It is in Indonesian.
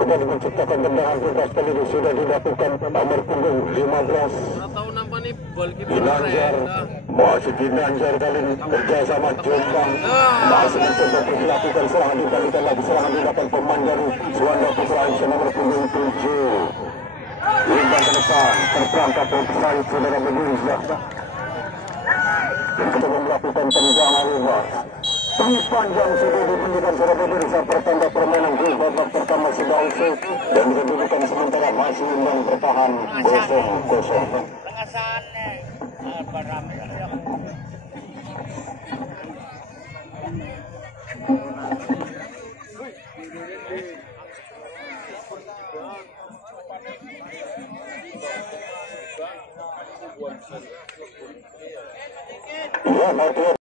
kembali menciptakan tendangan bebas kali ini sudah dilakukan nomor punggung 15 Ginanjar. Masih Ginanjar kali ini kerjasama Jombang masih mencoba dilakukan serangan, dibalikan lagi serangan dilakukan pemain dari Suwanda Putra Aisyah nomor punggung 7. Imbang ke depan terperangkap offside saudara Bedirza dan kita melakukan tendangan bebas. Tengah panjang sudah diberikan saudara Bedirza, pertanda permainan gol babak pertama sudah usai dan kedudukan sementara masih imbang bertahan 0-0. Ya,